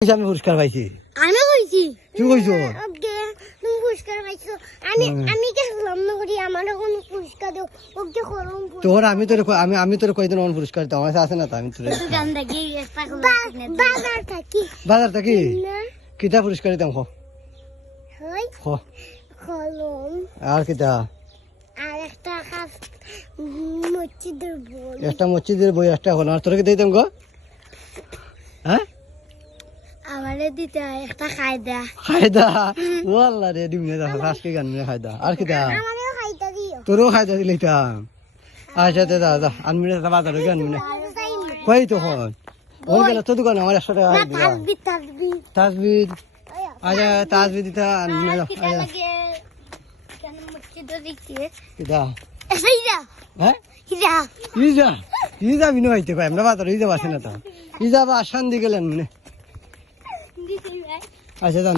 আমি পুরস্কার পাইছি। আমি কইছি তুই কইছো? তুমি পুরস্কার পাইছো। আমি কে সালাম না করি আমার কোন পুরস্কার দাও ওকে করুম। তোর আমি তোর কয়দিন অন পুরস্কার দাও আমার আছে না তো আমি তোর দোকান থেকে বাজার থাকি বাজার থেকে কিতা পুরস্কার দিতাম খ হই খ কলম আর কিতা আর একটা কাপ মসজিদের বই একটা মসজিদের বই একটা হল আর তোর কি দিতাম গো? হ্যাঁ আমারে দিতে একটা খায়দা খায়দা ওয়াল্লাহ রে দিমনে দা আজকে গান মে খায়দা আর কিতা আমারও খাইতা দিও তোরও খায়দা দিলাইতাম। আচ্ছা দাদা দাদা আনমিনে বাজার গান মনে কই তখন ওই গেল তো দোকানে আমার 100 টাকা দিবা তাসবিহ তাসবিদ আচ্ছা তাসবিদ দিতা আনমিনে আর দাও কিটা লাগে কেন মসজিদে দিতে কিতা এইটা হ্যাঁ হিরা ইজা বিনো হইতে কয় আমরা বাজার ইজা আছে না তো ইজা বা শান্তি গেলেন মানে দিতে ভাই আচ্ছা জান